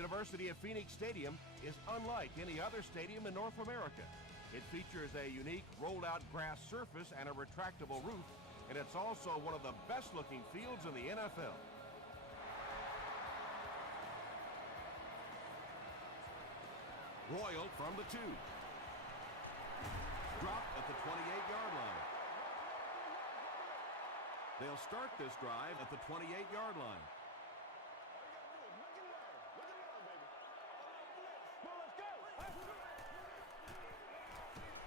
University of Phoenix Stadium is unlike any other stadium in North America. It features a unique rolled-out grass surface and a retractable roof, and it's also one of the best-looking fields in the NFL. Royal from the 2. Dropped at the 28-yard line. They'll start this drive at the 28-yard line.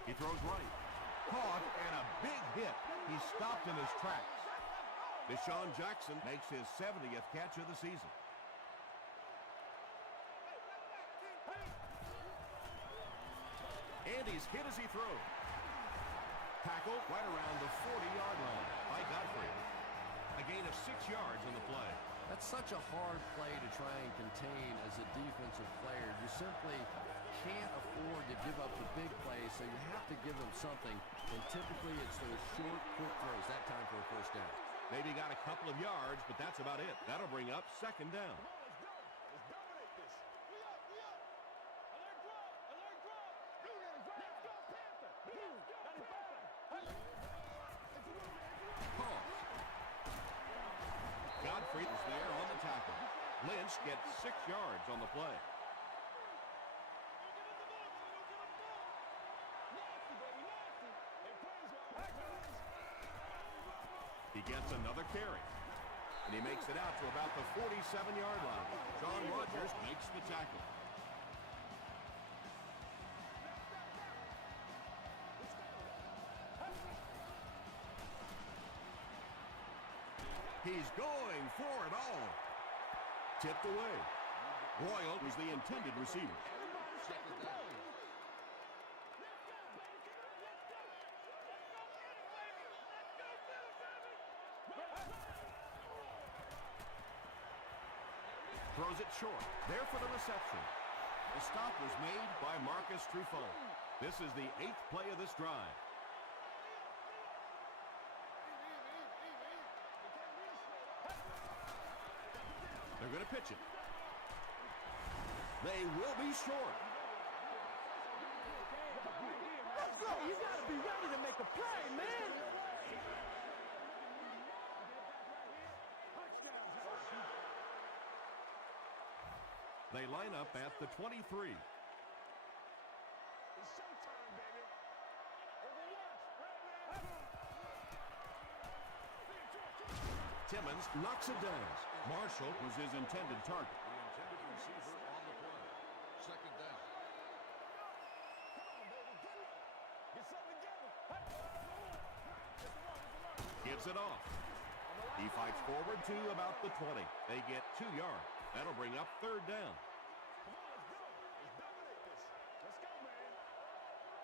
He throws right. Caught and a big hit. He stopped in his tracks. Deshaun Jackson makes his 70th catch of the season. And he's hit as he throws. Tackle right around the 40-yard line by Godfrey. A gain of 6 yards on the play. That's such a hard play to try and contain as a defensive player. You simply can't afford to give up the big play, so you have to give them something. And typically it's those short, quick throws. That time for a first down. Maybe got a couple of yards, but that's about it. That'll bring up second down. Godfrey is there on the tackle. Lynch gets 6 yards on the play. He gets another carry. And he makes it out to about the 47-yard line. John Rogers makes the tackle. He's going for it all. Tipped away. Royal was the intended receiver. Throws it short. There for the reception. The stop was made by Marcus Trufant. This is the 8th play of this drive. They're going to pitch it. They will be short. Let's go. You got to be ready to make a play, man. They line up at the 23. It's showtime, baby. Timmons knocks it down. Marshall was his intended target. The intended receiver on the play. Second down. Come on, baby. Get something together. Gives it off. He fights forward to about the 20. They get 2 yards. That'll bring up third down. Come on, let's go. Let's dominate this. Let's go, man.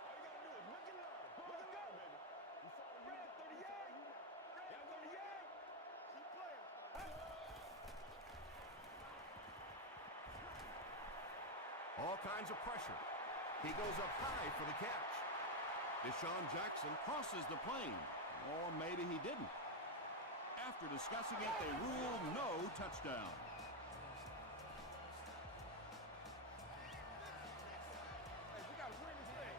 All you got to do is look it up. Look it up, baby. You saw the red 38. Red 38. Keep playing. All kinds of pressure. He goes up high for the catch. Deshaun Jackson crosses the plane. Or maybe he didn't. After discussing it, they rule no touchdown. Hey, we got to win this thing.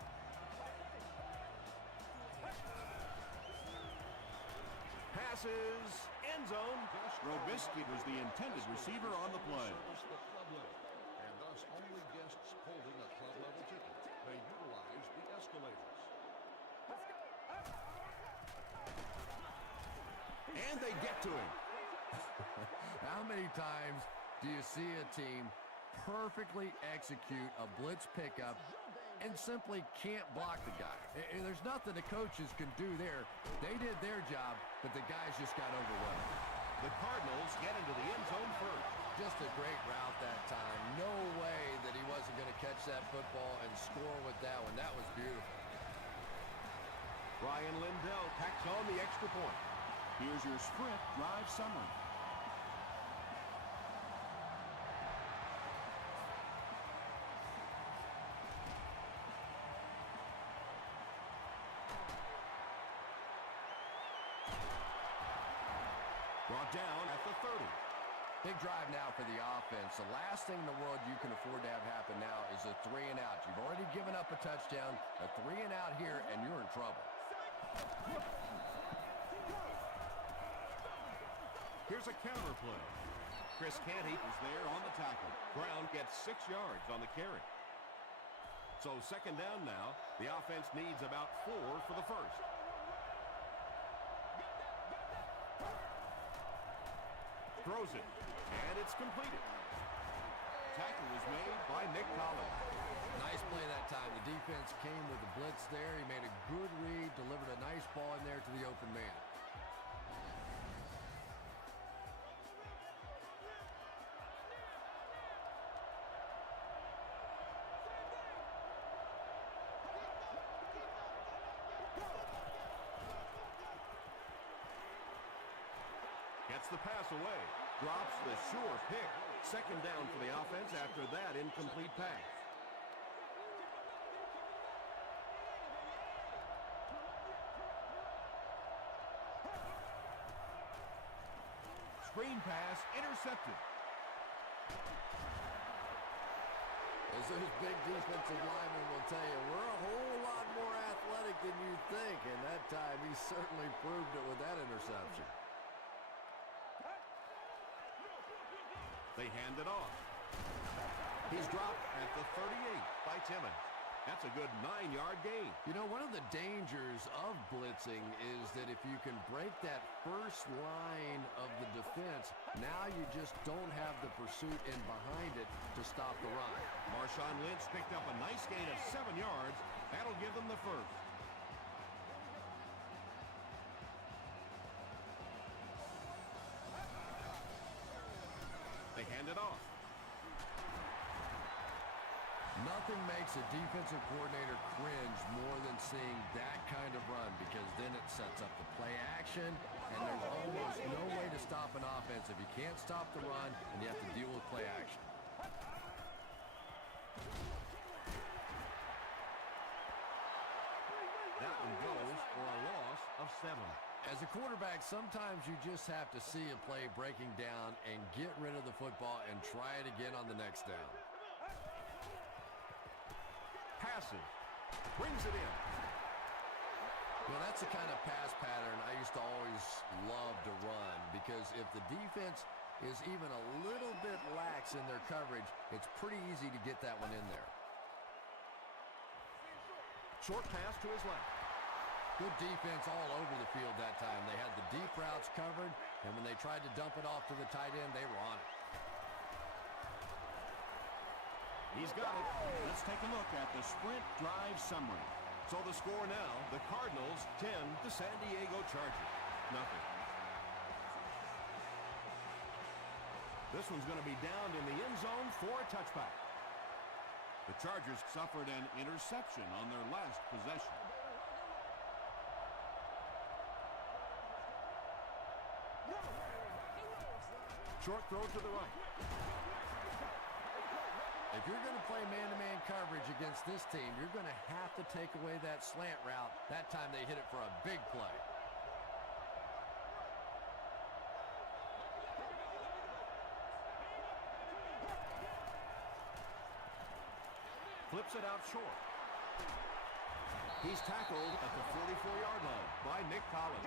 Passes, end zone. Robisky was the intended receiver on the play. Service the club level, and thus only guests holding a club level ticket may utilize the escalators. Let's go. And they get to him. How many times do you see a team perfectly execute a blitz pickup and simply can't block the guy? There's nothing the coaches can do there. They did their job, but the guys just got overwhelmed. The Cardinals get into the end zone first. Just a great route that time. No way that he wasn't going to catch that football and score with that one. That was beautiful. Ryan Lindell tacks on the extra point. Here's your Sprint drive summary. Brought down at the 30. Big drive now for the offense. offense, the last thing in the world you can afford to have happen now is a 3 and out. You've already given up a touchdown, a 3 and out here, and you're in trouble. Here's a counter play. Chris Canty is there on the tackle. Brown gets 6 yards on the carry. So second down now. The offense needs about 4 for the first. Throws it, and it's completed. Tackle was made by Nick Collins. Nice play that time. The defense came with the blitz there. He made a good read, delivered a nice ball in there to the open man. Gets the pass away. Drops the sure pick. Second down for the offense after that incomplete pass. Screen pass intercepted. As those big defensive linemen will tell you, we're a whole lot more athletic than you think, and that time he certainly proved it with that interception. They hand it off. He's dropped at the 38 by Timmons. That's a good 9-yard gain. You know, one of the dangers of blitzing is that if you can break that first line of the defense, now you just don't have the pursuit in behind it to stop the run. Marshawn Lynch picked up a nice gain of 7 yards. That'll give them the first. They hand it off. Nothing makes a defensive coordinator cringe more than seeing that kind of run, because then it sets up the play action, and there's almost no way to stop an offense if you can't stop the run and you have to deal with play action. That one goes for a loss of 7. As a quarterback, sometimes you just have to see a play breaking down and get rid of the football and try it again on the next down. Passes. Brings it in. Well, that's the kind of pass pattern I used to always love to run, because if the defense is even a little bit lax in their coverage, it's pretty easy to get that one in there. Short pass to his left. Good defense all over the field that time. They had the deep routes covered, and when they tried to dump it off to the tight end, they were on it. He's got it. Let's take a look at the sprint drive summary. So the score now, the Cardinals 10, the San Diego Chargers 0. This one's going to be downed in the end zone for a touchback. The Chargers suffered an interception on their last possession. Short throw to the right. If you're going to play man-to-man coverage against this team, you're going to have to take away that slant route. That time they hit it for a big play. Flips it out short. He's tackled at the 44-yard line by Nick Collins.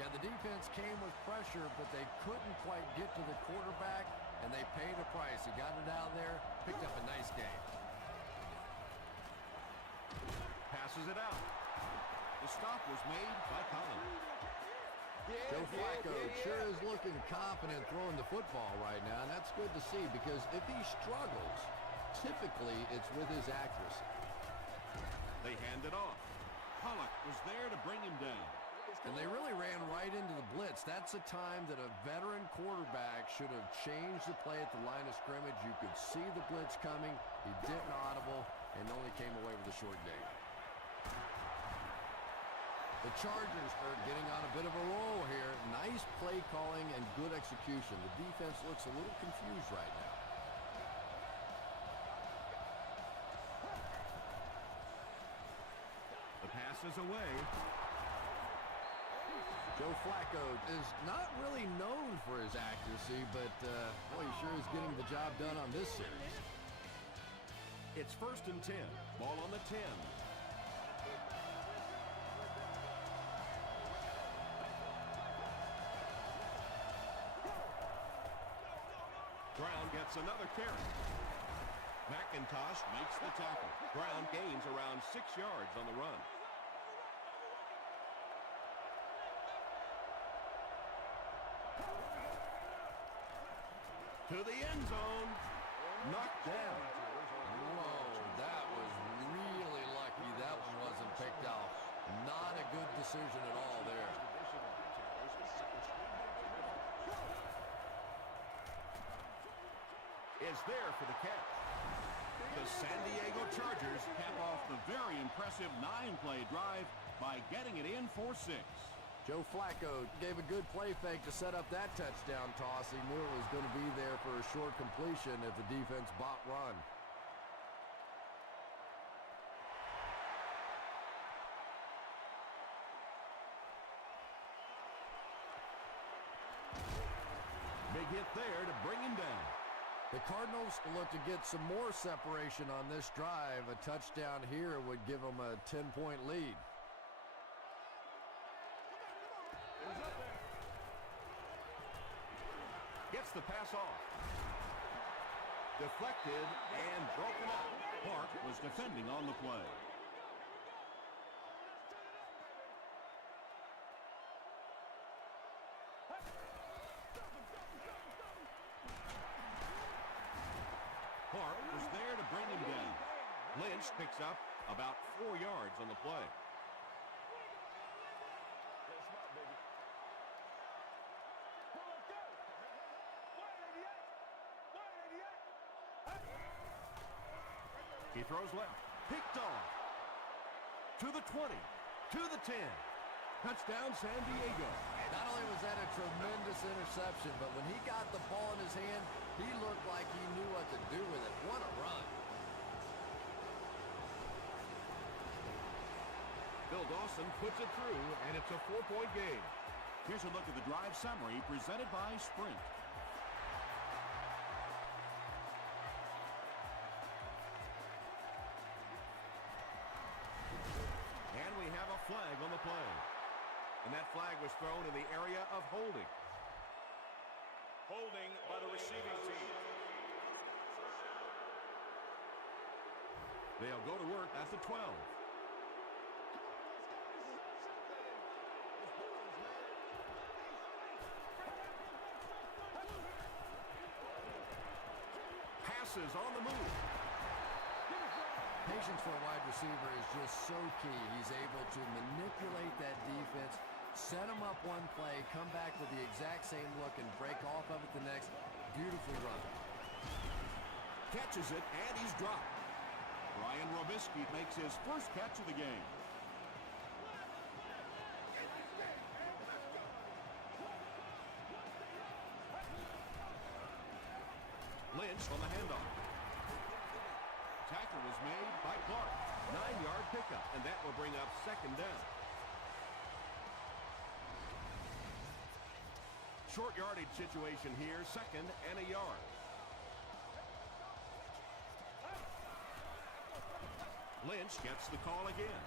Yeah, the defense came with pressure, but they couldn't quite get to the quarterback, and they paid a price. He got it out there, picked up a nice gain. Passes it out. The stop was made by Collins. Joe Flacco sure is looking confident throwing the football right now, and that's good to see, because if he struggles, typically it's with his accuracy. They hand it off. Pollock was there to bring him down. And they really ran right into the blitz. That's a time that a veteran quarterback should have changed the play at the line of scrimmage. You could see the blitz coming. He didn't audible and only came away with a short gain. The Chargers are getting on a bit of a roll here. Nice play calling and good execution. The defense looks a little confused right now. The pass is away. Joe Flacco is not really known for his accuracy, but boy, he sure is getting the job done on this series. It's 1st and 10. Ball on the 10. Brown gets another carry. McIntosh makes the tackle. Brown gains around 6 yards on the run. To the end zone. Knocked down. Whoa, that was really lucky that one wasn't picked out. Not a good decision at all there. Is there for the catch. The San Diego Chargers cap off the very impressive 9-play drive by getting it in for 6. Joe Flacco gave a good play fake to set up that touchdown toss. He knew it was going to be there for a short completion if the defense bought run. Big hit there to bring him down. The Cardinals look to get some more separation on this drive. A touchdown here would give them a 10-point lead. Gets the pass off. Deflected and broken up. Park was defending on the play. Park was there to bring him down. Lynch picks up about 4 yards on the play. He throws left. Picked off. To the 20. To the 10. Touchdown, San Diego. Not only was that a tremendous interception, but when he got the ball in his hand, he looked like he knew what to do with it. What a run. Bill Dawson puts it through, and it's a 4-point game. Here's a look at the drive summary presented by Sprint. And we have a flag on the play. And that flag was thrown in the area of holding. Holding by the receiving team. They'll go to work at the 12. Passes on the move. Patience for a wide receiver is just so key. He's able to manipulate that defense, set him up one play, come back with the exact same look, and break off of it the next. Beautifully run. Catches it, and he's dropped. Brian Robisky makes his first catch of the game. Lynch on the handoff. Tackle was made by Clark. 9-yard pickup, and that will bring up 2nd down. Short yardage situation here, 2nd and a yard. Lynch gets the call again.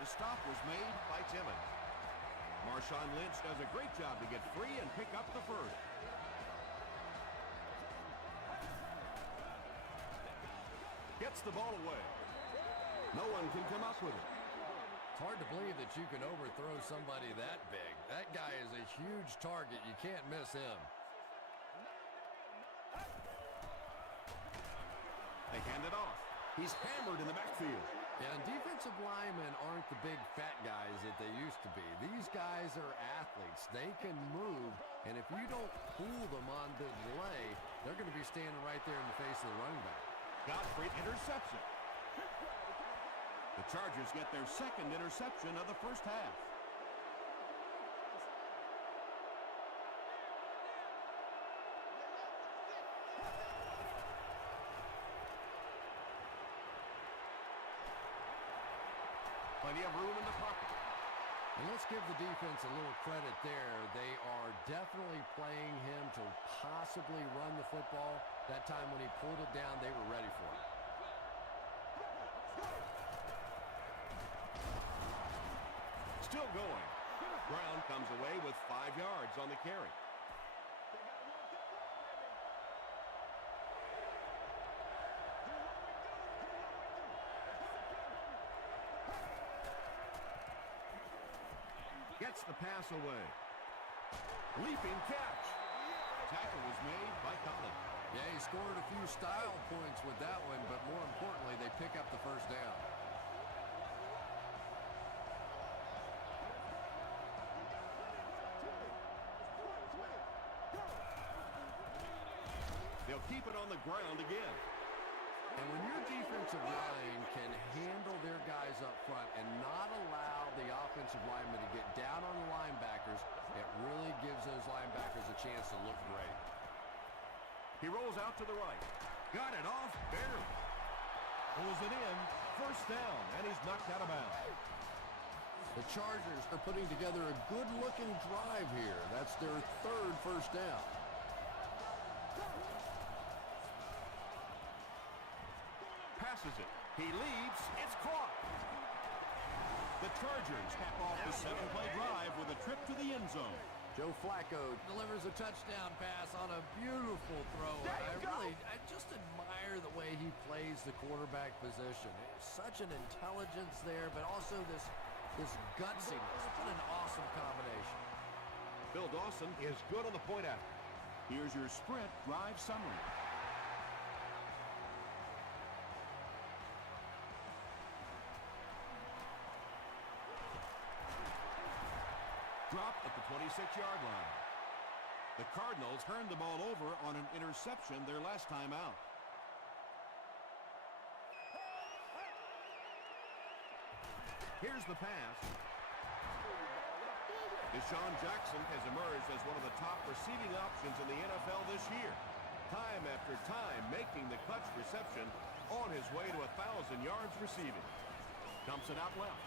The stop was made by Timmons. Marshawn Lynch does a great job to get free and pick up the first. Gets the ball away. No one can come up with it. It's hard to believe that you can overthrow somebody that big. That guy is a huge target. You can't miss him. They hand it off. He's hammered in the backfield. Yeah, and defensive linemen aren't the big fat guys that they used to be. These guys are athletes. They can move, and if you don't pull them on the delay, they're going to be standing right there in the face of the running back. Godfrey intercepts it. The Chargers get their 2nd interception of the first half. Plenty of room in the pocket. And let's give the defense a little credit there. They are definitely playing him to possibly run the football. That time when he pulled it down, they were ready for it. Still going. Brown comes away with 5 yards on the carry. Gets the pass away. Leaping catch. Tackle was made by Collins. Yeah, he scored a few style points with that one, but more importantly, they pick up the first down. They'll keep it on the ground again. And when your defensive line can handle their guys up front and not allow the offensive linemen to get down on the linebackers, it really gives those linebackers a chance to look great. He rolls out to the right. Got it off barely. Pulls it in. First down, and he's knocked out of bounds. The Chargers are putting together a good-looking drive here. That's their third first down. Passes it. He leaps. It's caught. The Chargers cap off the 7-play drive with a trip to the end zone. Joe Flacco delivers a touchdown pass on a beautiful throw. I just admire the way he plays the quarterback position. Such an intelligence there, but also this gutsiness. What an awesome combination. Bill Dawson is good on the point after. Here's your sprint drive summary. Dropped at the 26-yard line. The Cardinals turned the ball over on an interception their last time out. Here's the pass. Deshaun Jackson has emerged as one of the top receiving options in the NFL this year. Time after time making the clutch reception on his way to 1,000 yards receiving. Dumps it out left.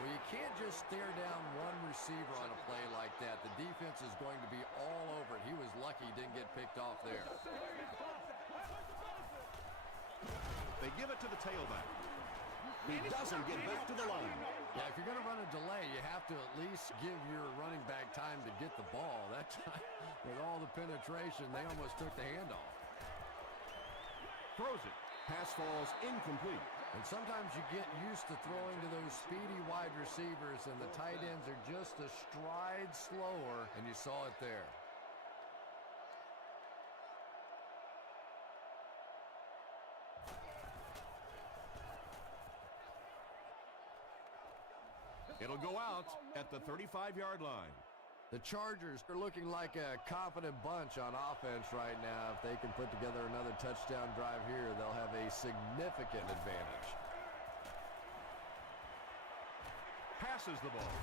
Well, you can't just stare down one receiver on a play like that. The defense is going to be all over it. He was lucky he didn't get picked off there. They give it to the tailback. He doesn't get back to the line. Yeah, if you're going to run a delay, you have to at least give your running back time to get the ball. That time, with all the penetration, they almost took the handoff. Throws it. Pass falls incomplete. And sometimes you get used to throwing to those speedy wide receivers, and the tight ends are just a stride slower, and you saw it there. It'll go out at the 35-yard line. The Chargers are looking like a confident bunch on offense right now. If they can put together another touchdown drive here, they'll have a significant advantage. Passes the ball.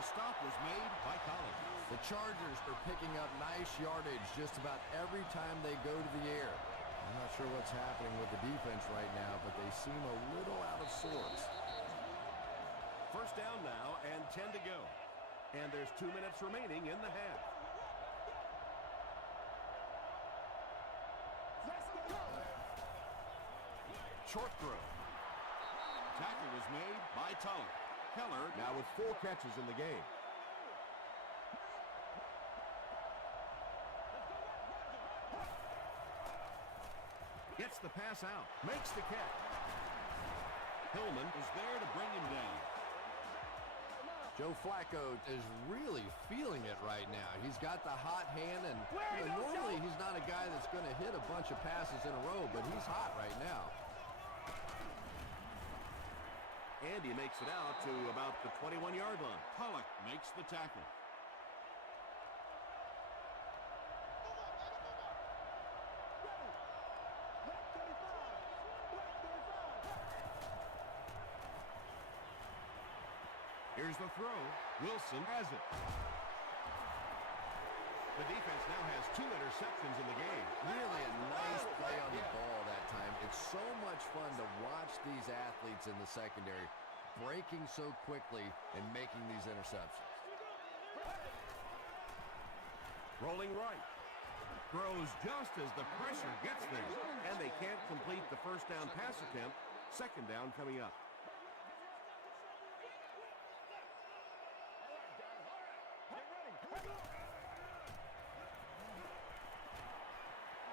The stop was made by Collins. The Chargers are picking up nice yardage just about every time they go to the air. I'm not sure what's happening with the defense right now, but they seem a little out of sorts. First down now and 10 to go. And there's 2 minutes remaining in the half. Short throw. Tackle was made by Tulloch. Keller now with 4 catches in the game. Gets the pass out. Makes the catch. Hillman is there to bring him down. Joe Flacco is really feeling it right now. He's got the hot hand, and normally he's not a guy that's going to hit a bunch of passes in a row, but he's hot right now. And he makes it out to about the 21-yard line. Tulloch makes the tackle. Here's the throw. Wilson has it. The defense now has 2 interceptions in the game. Really a nice play on the ball that time. It's so much fun to watch these athletes in the secondary. breaking so quickly and making these interceptions. Rolling right. Throws just as the pressure gets there. And they can't complete the first down pass attempt. Second down coming up.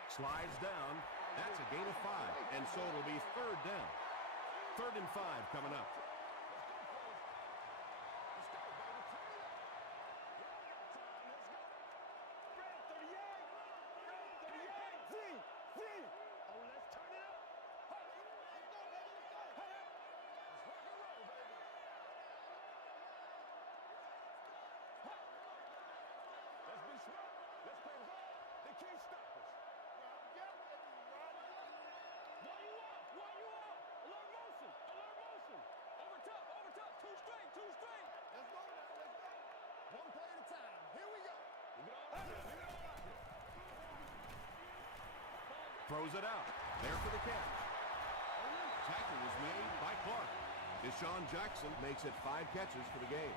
Slides down. That's a gain of 5. And so it'll be third down. 3rd and 5 coming up. Throws it out. There for the catch. Tackle was made by Clark. Deshaun Jackson makes it 5 catches for the game.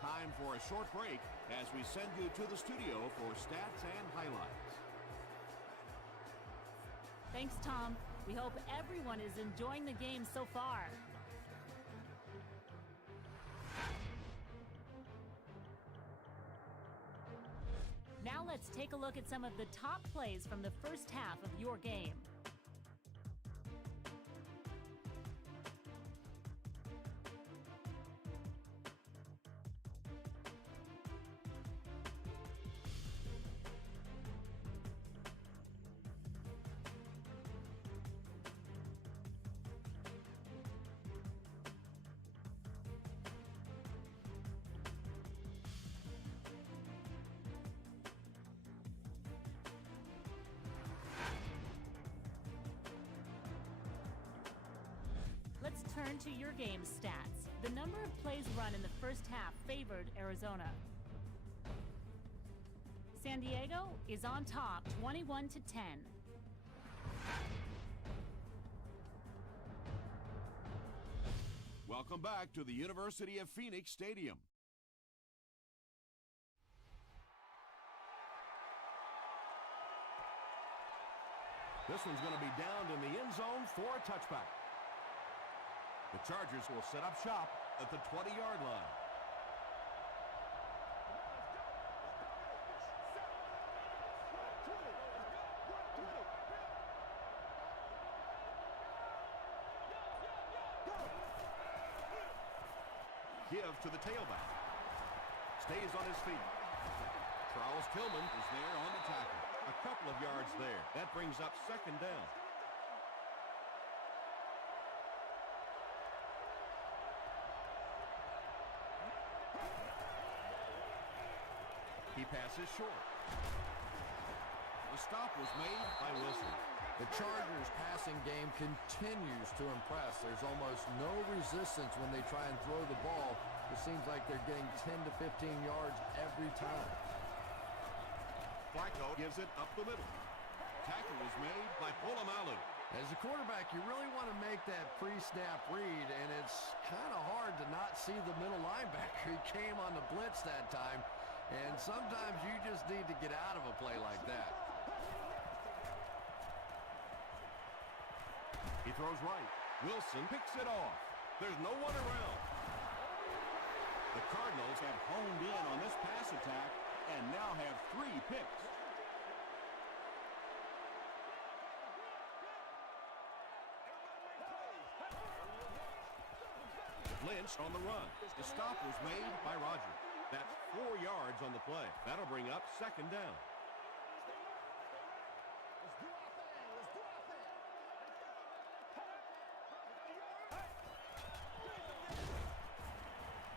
Time for a short break as we send you to the studio for stats and highlights. Thanks, Tom. We hope everyone is enjoying the game so far. Now let's take a look at some of the top plays from the first half of your game. Let's turn to your game stats. The number of plays run in the first half favored Arizona. San Diego is on top, 21-10. Welcome back to the University of Phoenix Stadium. This one's going to be downed in the end zone for a touchback. The Chargers will set up shop at the 20-yard line. Give to the tailback. Stays on his feet. Charles Tillman is there on the tackle. A couple of yards there. That brings up second down. He passes short. The stop was made by Wilson. The Chargers' passing game continues to impress. There's almost no resistance when they try and throw the ball. It seems like they're getting 10 to 15 yards every time. Flacco gives it up the middle. Tackle was made by Polamalu. As a quarterback, you really want to make that pre-snap read, and it's kind of hard to not see the middle linebacker. He came on the blitz that time, and sometimes you just need to get out of a play like that. He throws right. Wilson picks it off. There's no one around. The Cardinals have honed in on this pass attack and now have 3 picks. Lynch on the run. The stop was made by Rogers. That's 4 yards on the play. That'll bring up second down.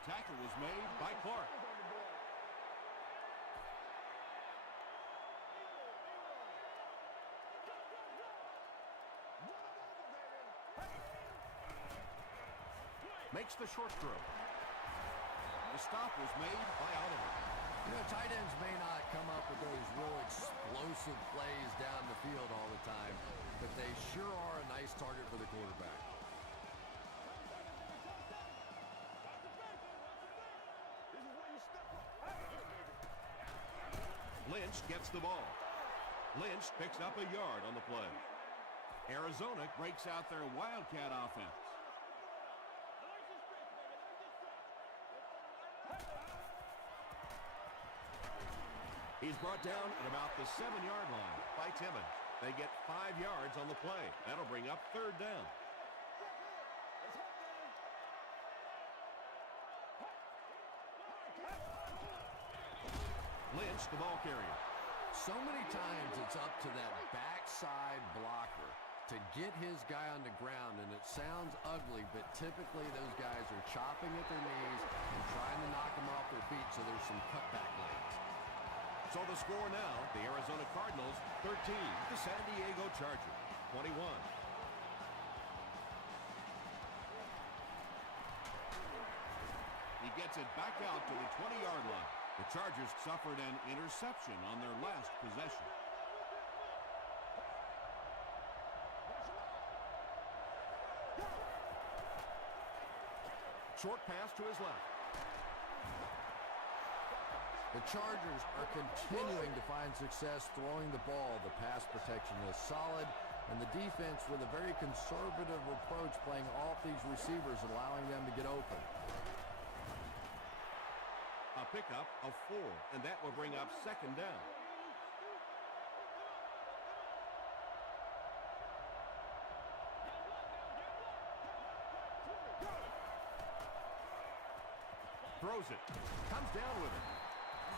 Tackle was made by Clark. Makes the short throw. The stop was made by Oliver. You know, tight ends may not come up with those real explosive plays down the field all the time, but they sure are a nice target for the quarterback. Lynch gets the ball. Lynch picks up a yard on the play. Arizona breaks out their Wildcat offense. He's brought down at about the 7-yard line by Timmons. They get 5 yards on the play. That'll bring up 3rd down. Lynch, the ball carrier. So many times it's up to that backside blocker to get his guy on the ground, and it sounds ugly, but typically those guys are chopping at their knees and trying to knock them off their feet, so there's some cutback lanes. So the score now, the Arizona Cardinals 13, the San Diego Chargers 21. He gets it back out to the 20-yard line. The Chargers suffered an interception on their last possession. Short pass to his left. The Chargers are continuing to find success throwing the ball. The pass protection is solid, and the defense with a very conservative approach playing off these receivers, allowing them to get open. A pickup of 4, and that will bring up 2nd down. Throws it. Comes down with it.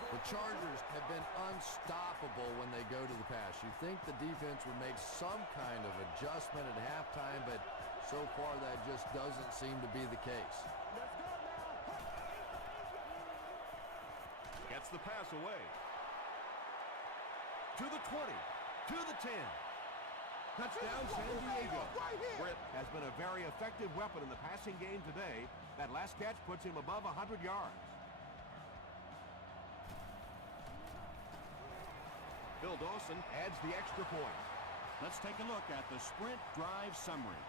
The Chargers have been unstoppable when they go to the pass. You think the defense would make some kind of adjustment at halftime, but so far that just doesn't seem to be the case. Gets the pass away. To the 20. To the 10. Touchdown, San Diego. Britt has been a very effective weapon in the passing game today. That last catch puts him above 100 yards. Bill Dawson adds the extra point. Let's take a look at the sprint drive summary.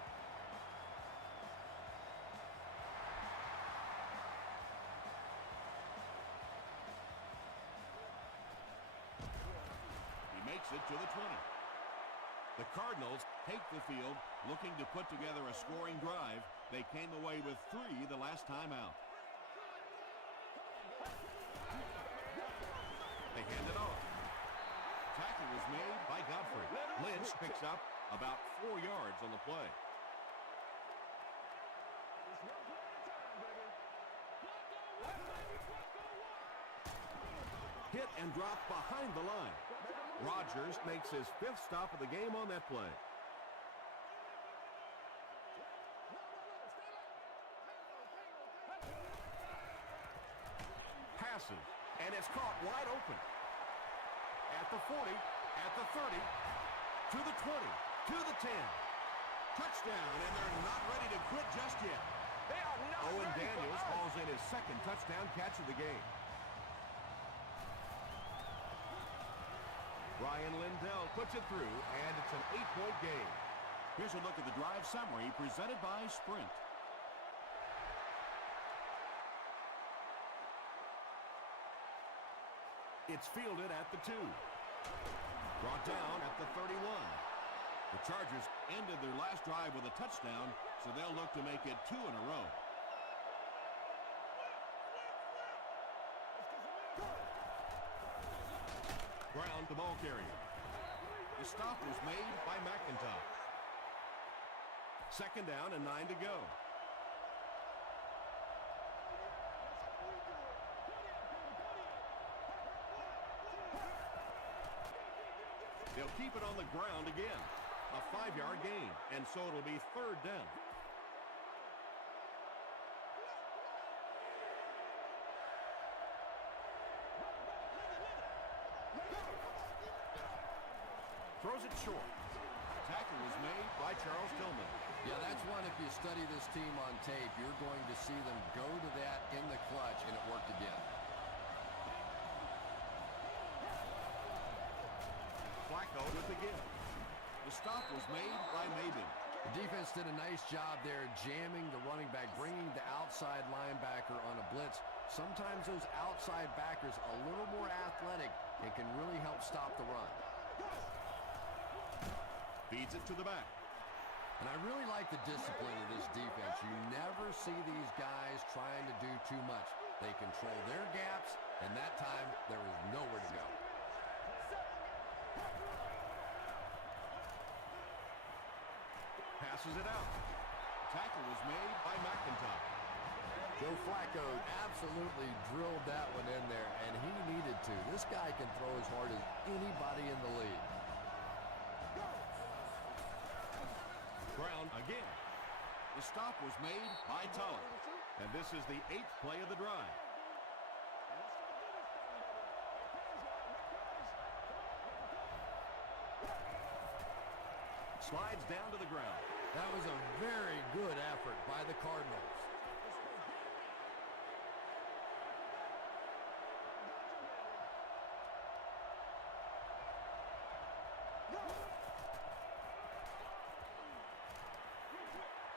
He makes it to the 20. The Cardinals take the field, looking to put together a scoring drive. They came away with 3 the last time out. They hand it off. Tackle was made by Godfrey. Lynch picks up about 4 yards on the play. Hit and drop behind the line. Rodgers makes his 5th stop of the game on that play. Passes, and it's caught wide open. At the 40, at the 30, to the 20, to the 10. Touchdown, and they're not ready to quit just yet. Owen Daniels hauls in his 2nd touchdown catch of the game. Ryan Lindell puts it through, and it's an 8-point game. Here's a look at the drive summary presented by Sprint. It's fielded at the 2. Brought down at the 31. The Chargers ended their last drive with a touchdown, so they'll look to make it 2 in a row. Brown, the ball carrier. The stop was made by McIntosh. 2nd down and 9 to go. They'll keep it on the ground again. A 5-yard gain, and so it'll be 3rd down. Throws it short. Tackle was made by Charles Tillman. Yeah, that's one, if you study this team on tape, you're going to see them go to that in the clutch, and it worked again. Flacco with the give. The stop was made by Maben. The defense did a nice job there jamming the running back, bringing the outside linebacker on a blitz. Sometimes those outside backers a little more athletic and can really help stop the run. Feeds it to the back. And I really like the discipline of this defense. You never see these guys trying to do too much. They control their gaps, and that time there was nowhere to go. Passes it out. Tackle was made by McIntyre. Joe Flacco absolutely drilled that one in there, and he needed to. This guy can throw as hard as anybody in the league. Brown again. The stop was made by Tulloch. And this is the 8th play of the drive. Slides down to the ground. That was a very good effort by the Cardinals.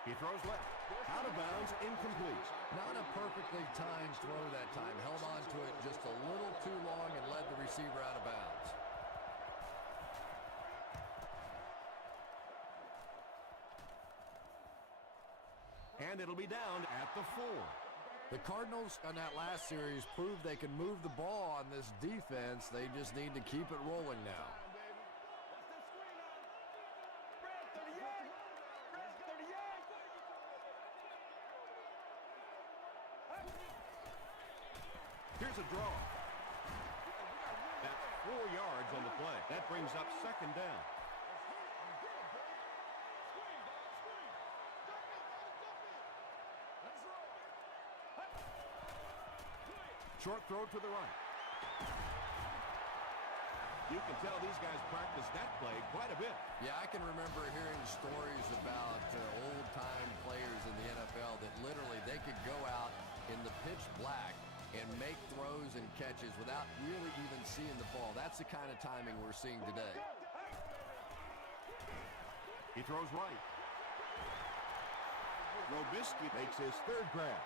He throws left. Out of bounds, incomplete. Not a perfectly timed throw that time. Held on to it just a little too long and led the receiver out of bounds. And it'll be down at the 4. The Cardinals on that last series proved they can move the ball on this defense. They just need to keep it rolling now. Here's a draw. That's 4 yards on the play. That brings up 2nd down. Short throw to the right. You can tell these guys practice that play quite a bit. Yeah, I can remember hearing stories about old-time players in the NFL that literally they could go out in the pitch black and make throws and catches without really even seeing the ball. That's the kind of timing we're seeing today. He throws right. Robisky makes his 3rd grab.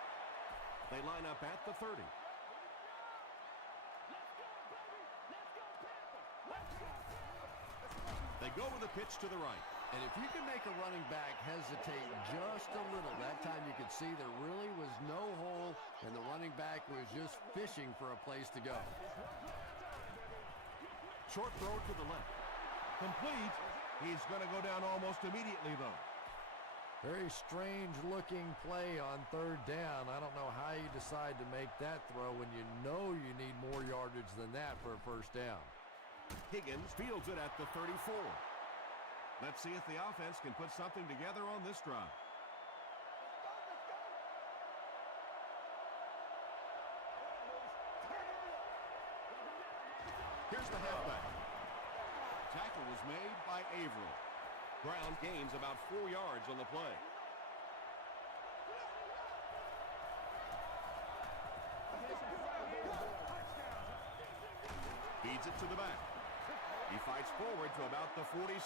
They line up at the 30. They go with a pitch to the right. And if you can make a running back hesitate just a little, that time you could see there really was no hole and the running back was just fishing for a place to go. Short throw to the left. Complete. He's going to go down almost immediately, though. Very strange looking play on 3rd down. I don't know how you decide to make that throw when you know you need more yardage than that for a 1st down. Higgins fields it at the 34. Let's see if the offense can put something together on this drive. Here's the halfback. Tackle was made by Averill. Brown gains about 4 yards on the play. Feeds it to the back. He fights forward to about the 46.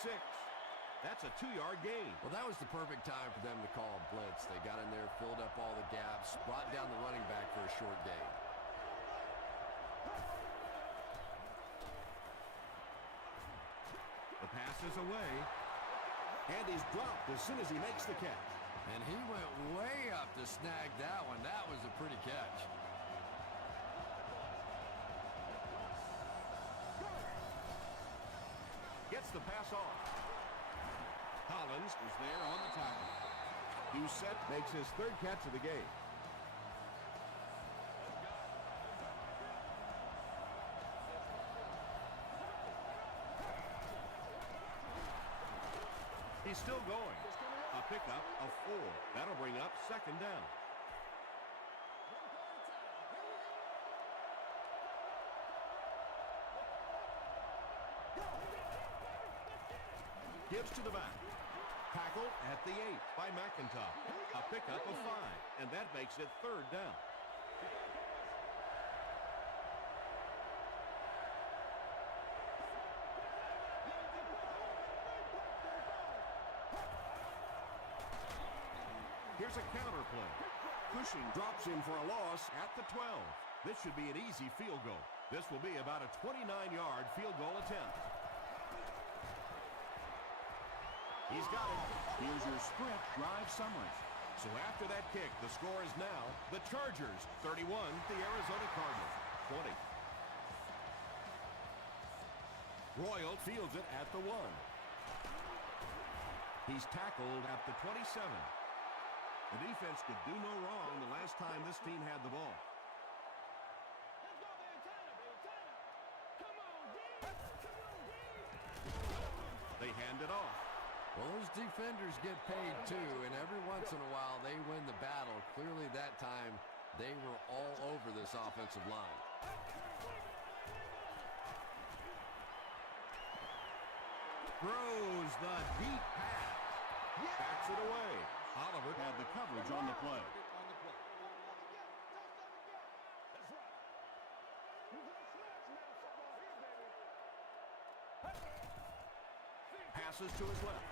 That's a 2-yard gain. Well, that was the perfect time for them to call a blitz. They got in there, filled up all the gaps, brought down the running back for a short gain. The pass is away. And he's dropped as soon as he makes the catch. And he went way up to snag that one. That was a pretty catch. Gets the pass off. Collins is there on the tackle. Doucette makes his 3rd catch of the game. He's still going. A pickup of 4. That'll bring up 2nd down. Gives to the back. Tackle at the 8 by McIntyre. A pickup of 5, and that makes it 3rd down. Here's a counter play. Cushing drops him for a loss at the 12. This should be an easy field goal. This will be about a 29-yard field goal attempt. He's got it. Here's your sprint drive summary. So after that kick, the score is now the Chargers 31, the Arizona Cardinals 20. Royal fields it at the 1. He's tackled at the 27. The defense could do no wrong the last time this team had the ball. They hand it off. Well, those defenders get paid too, and every once in a while they win the battle. Clearly that time they were all over this offensive line. Throws the deep pass. Backs it away. Oliver had the coverage on the play. Passes to his left.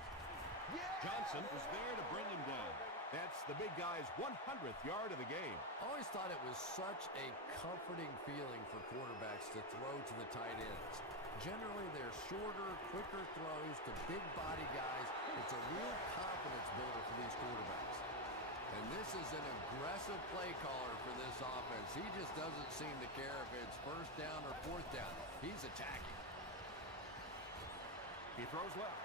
Johnson was there to bring him down. That's the big guy's 100th yard of the game. Always thought it was such a comforting feeling for quarterbacks to throw to the tight ends. Generally, they're shorter, quicker throws to big body guys. It's a real confidence builder for these quarterbacks. And this is an aggressive play caller for this offense. He just doesn't seem to care if it's first down or fourth down. He's attacking. He throws left.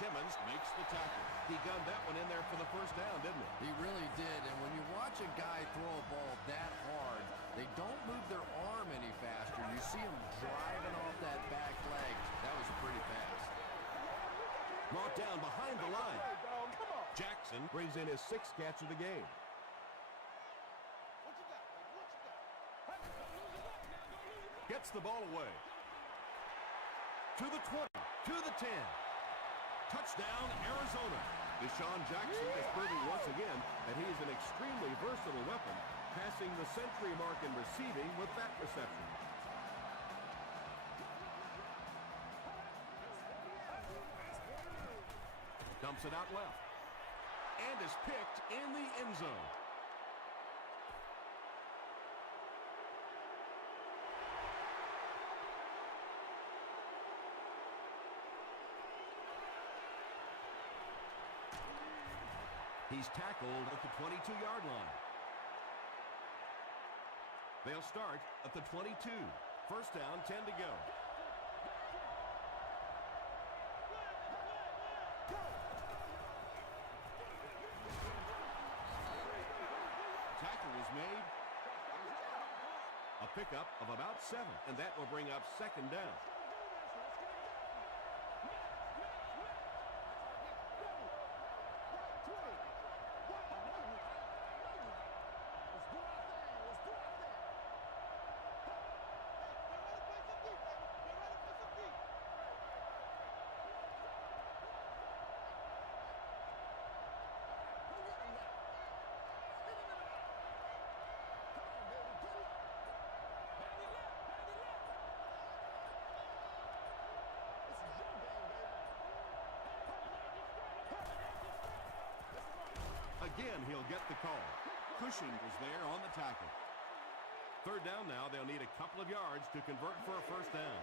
Timmons makes the tackle. He gunned that one in there for the first down, didn't he? He really did. And when you watch a guy throw a ball that hard, they don't move their arm any faster. You see him driving off that back leg. That was a pretty pass. Brought down behind the line. Jackson brings in his 6th catch of the game. Gets the ball away. To the 20, to the 10. Touchdown, Arizona. Deshaun Jackson is proving once again that he is an extremely versatile weapon, passing the century mark in receiving with that reception. Dumps it out left. And is picked in the end zone. He's tackled at the 22-yard line. They'll start at the 22. First down, 10 to go. Tackle was made. A pickup of about 7, and that will bring up second down. Again, he'll get the call. Cushing was there on the tackle. Third down now. They'll need a couple of yards to convert for a first down.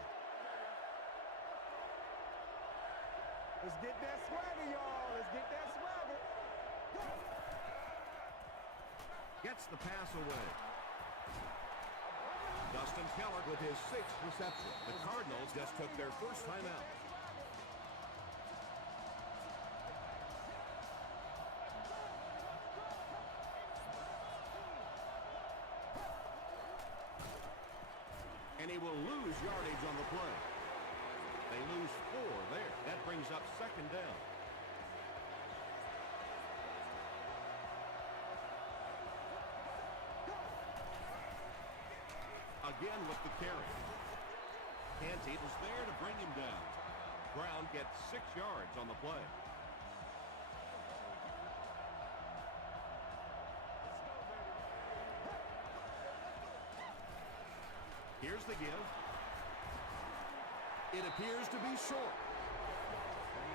Let's get that swagger, y'all. Let's get that swagger. Go. Gets the pass away. Dustin Keller with his 6th reception. The Cardinals just took their first time out. And he will lose yardage on the play. They lose 4 there. That brings up second down. Again with the carry. Canty was there to bring him down. Brown gets 6 yards on the play. Here's the give. It appears to be short.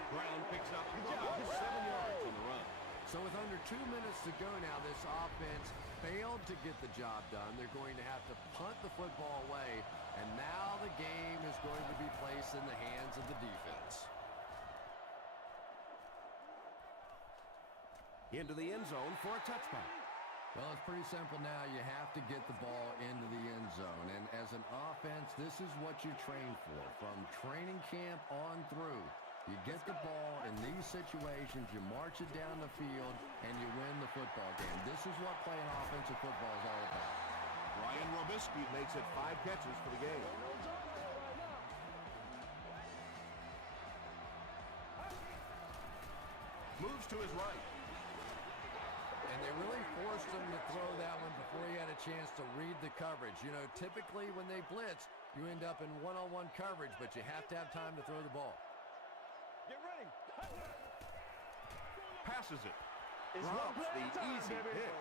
Brown picks up 7 yards on the run. So with under 2 minutes to go now, this offense failed to get the job done. They're going to have to punt the football away, and now the game is going to be placed in the hands of the defense. Into the end zone for a touchback. Well, it's pretty simple now. You have to get the ball into the end zone. And as an offense, this is what you train for. From training camp on through, you get the ball in these situations, you march it down the field, and you win the football game. This is what playing offensive football is all about. Ryan Robisky makes it 5 catches for the game. Moves to his right. And they really forced him to throw that one before he had a chance to read the coverage. You know, typically when they blitz, you end up in one-on-one coverage, but you have to have time to throw the ball. Get ready. Passes it. It's Drops one play the at a time, easy baby. hit.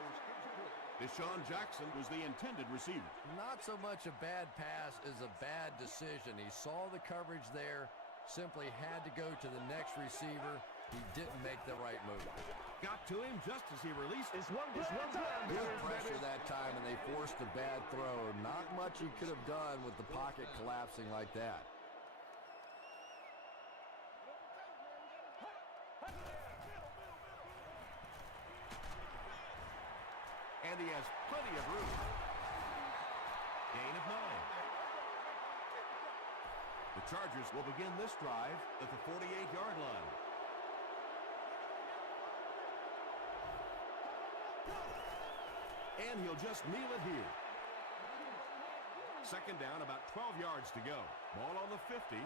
Deshaun Jackson was the intended receiver. Not so much a bad pass as a bad decision. He saw the coverage there, simply had to go to the next receiver. He didn't make the right move. Got to him just as he released it. It's one play at a time, Good baby. pressure that time, and they forced a bad throw. Not much he could have done with the pocket collapsing like that. And he has plenty of room. Gain of 9. The Chargers will begin this drive at the 48-yard line. And he'll just kneel it here. Second down, about 12 yards to go. Ball on the 50.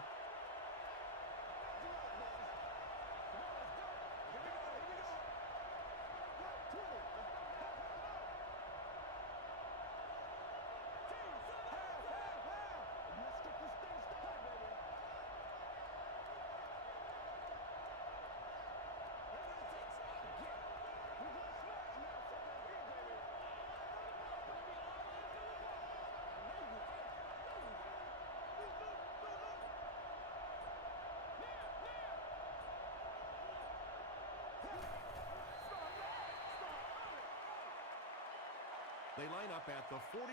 They line up at the 49.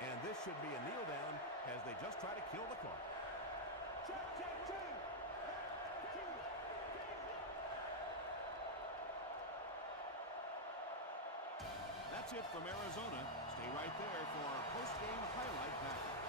And this should be a kneel down as they just try to kill the clock. That's it from Arizona. Stay right there for our post-game highlight package.